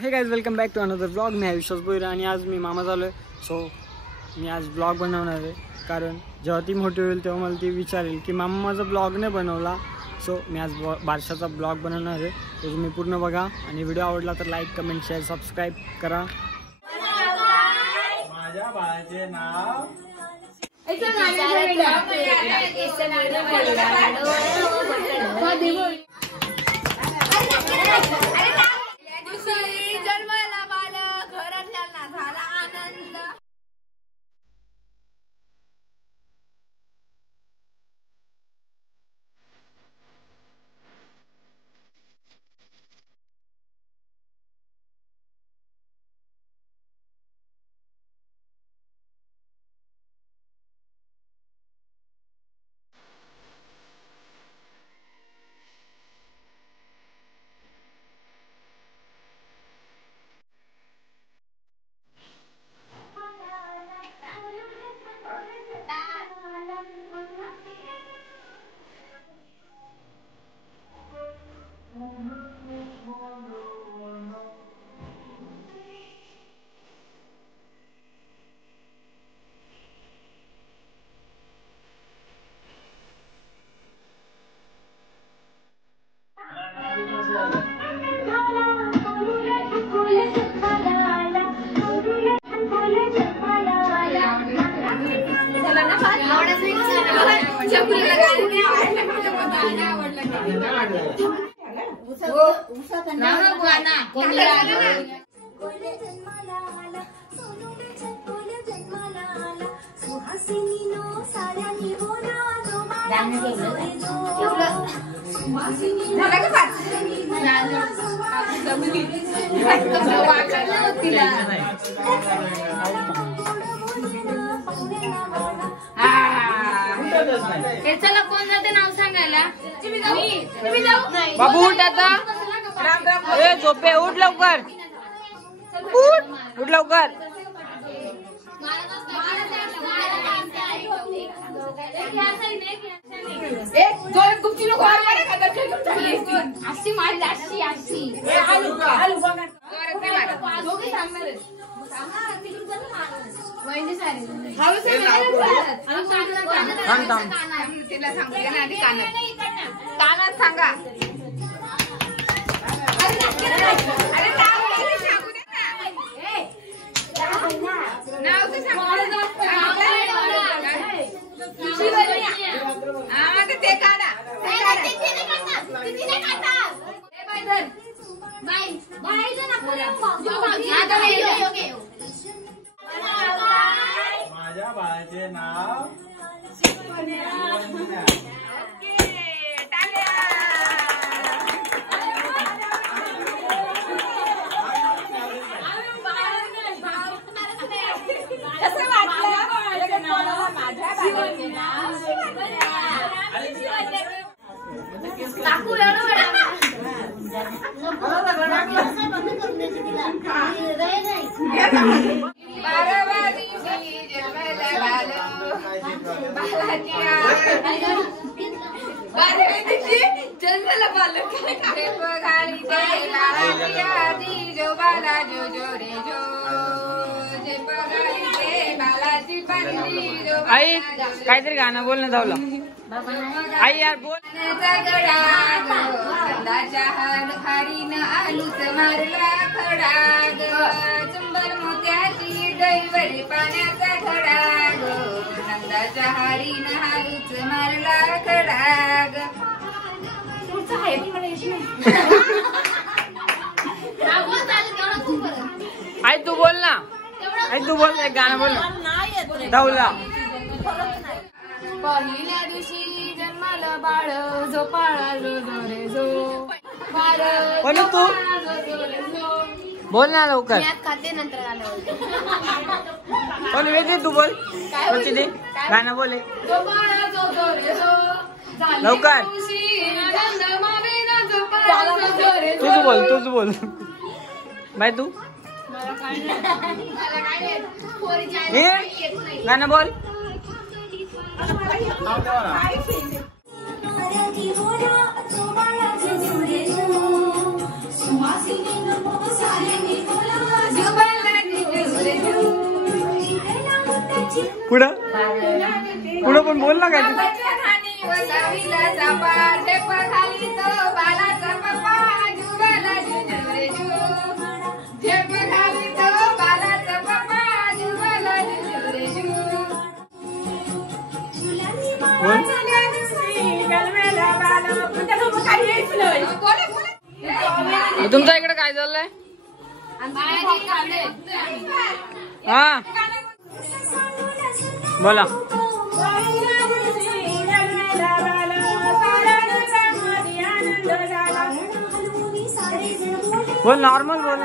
हे guys welcome back to another blog. मी विश्वास भोईर आणि आज मी मामा झालोय. सो मी आज ब्लॉग बनवणार आहे कारण जेव्हा ती मोठी होईल तेव्हा मला ती विचारेल की मामा माझा ब्लॉग नाही बनवला. सो मी आज बारशाचा ब्लॉग बनवणार आहे. तर तुम्ही पूर्ण बघा आणि व्हिडिओ आवडला तर लाईक कमेंट शेअर सबस्क्राईब करा. माझ्या बाळाचे नाव जन्माला बालक घरातल्यांना झाला आनंद. चला कोण जाते नाव सांगायला. बाबू उठ आता. ए झोपे उठ लवकर. उठ लवकर. तिला सांगू कानात सांगा. अरे सांगू दे ना. नाव तर सांग. ते काढा. माझ्या बाळाचे नाव जन्मला बालक बघाली जो बाला जो जो रे जो जे बघाली बालाची पाणी. आई काहीतरी गाणं बोल ना जाऊला. आई यार बोल. हरीन आलूच मारला खडाग चुंबर मोत्याची दैवरी पाण्याचा खडाग नंदाच्या हरीन आलूच मारला खडाग. आई तू बोल ना. आई तू बोल एक गाणं बोल ना जाऊला. पहिल्या दिवशी जन्माला बाळ झोपाळा जो जो रे जो बाळ तू बोल ना लवकर. खाते नंतर बोल वेगळे तू बोल. गाणं बोले लवकर. तुझ बोल बाय तू गाणं बोल. सुवासिनी पुढं पुढं पण बोल ना काय तुमच्या इकडे काय चाललंय? हा बोला. बोल नॉर्मल बोल.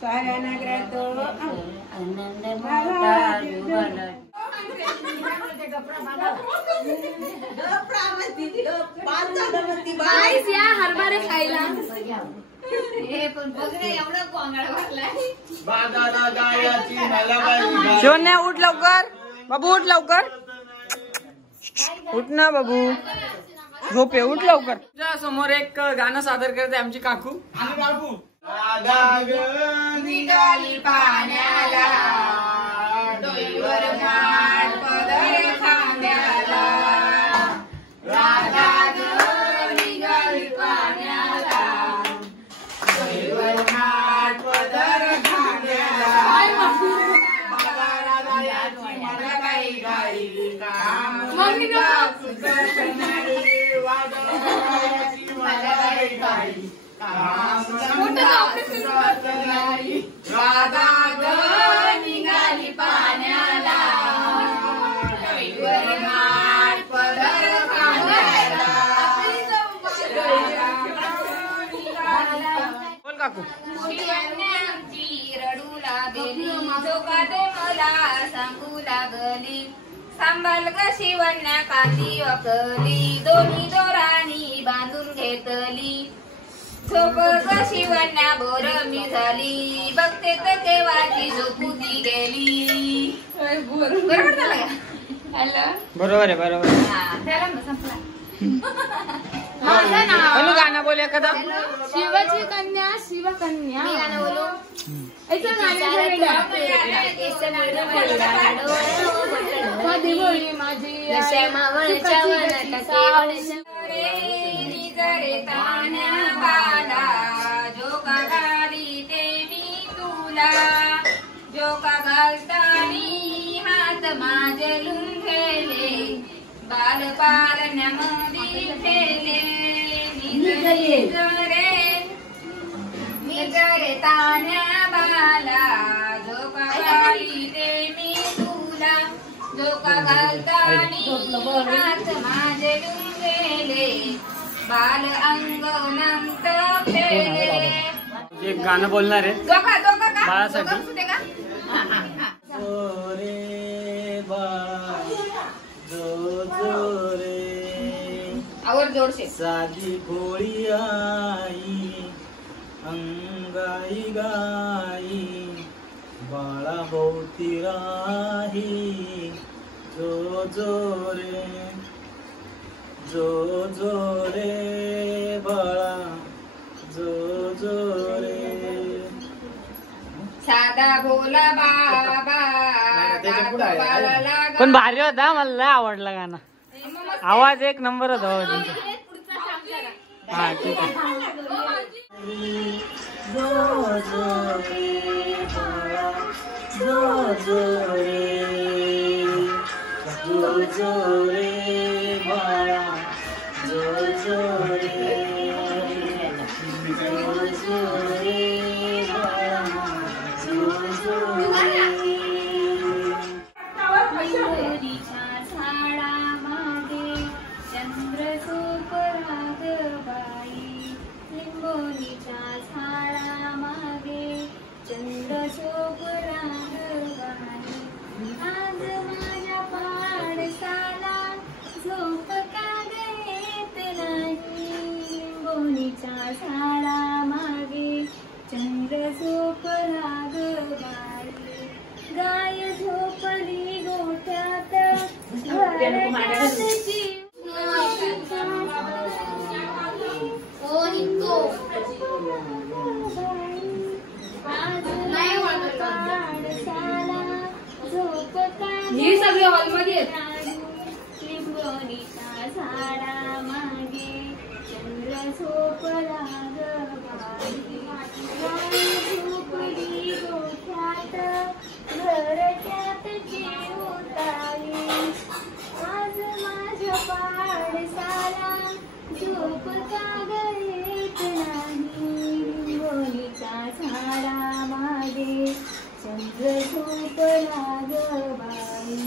साऱ्या नगरात या हरभरे खायला हे पण बघ रे एवढं कोंगाळ भरलाय. शिवन्या उठ लवकर बाबू, उठ लवकर, उठ ना बाबू, झोपे, उठ लवकर. तुझ्या समोर एक गाणं सादर करते आमची काकू. निघाली पाण्याला डोईवर माठ पदर खांद्याला, राधा ग निघाली पाण्याला डोईवर माठ पदर खांद्याला. राधा याची मला काही गाई काम राधा ग निघाली पाण्याला डोईवर माठ पदर खांद्याला. बोल काकू. शिवण्याची रडू लागली झोकाते मला सांगू लागली, सांभाळ ग शिवण्या काठी वकली दोन्ही दोरानी बांधून घेतली. झोप ग शिवण्या बोर मी झाली, बघते तर केव्हाची झोपुती गेली. बरोबर झालं का? हॅलो बरोबर आहे बरोबर. त्याला मग संपला. म्हणू गाणं बोल एखादा. शिवाची कन्या शिवकन्या. मी गाणं बोलू. कधी बोली माझी निजरे तान्या बाला, जोका घाली ते मी तुला, जोका घालतानी हात माझे लुंघेले, बाल पालण्यामध्ये ठेले. निजरे तान्या बाला, जोका घाली ते मी तुला, जोका घालतानी हात माझे लुंघेले, बाल अंगणांत खेळले. एक गाणं बोलणार आहे बाळासाठी. आवर जोडशे. साधी भोळी आई अंगाई गाई, बाळा भोवती राही, जो जो रे जो जो रे बाळा, जो जो रे. साधा भोला बाबा पण भारी होता, मला लय आवडला गाणं. आवाज एक नंबर होता तुमचा. हा ठीक आहे. जो जो रे बाळा, जो जो रे, जो जो रे बाळा, जो जो रे, जो जो रे बाळा, जो जो रे. झाडामागे चंद्रसूप रागबाई, लिंबोनीच्या झाडामागे चंद्रसूप रागबाई, आज माझ्या पाडसाला झोप का देत नाही, लिंबोनीच्या झाडामागे चंद्रसूप रागबाई, गाय झोपली गोठ ही सगळी हॉलमध्ये झाडा मागे चंद्र झोपला झोपडी गोठ्यात घर त्यात जेवताली आज माझ्या पाडसाला झोप का येत नाही लिंबोणीच्या झाडा मागे चंद्र झोपला ग बाई.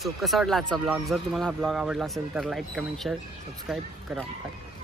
सो कसा वाटला आजचा ब्लॉग? जर तुम्हाला हा ब्लॉग आवडला असेल तर लाईक, कमेंट, शेअर, सबस्क्राईब करा. बाय.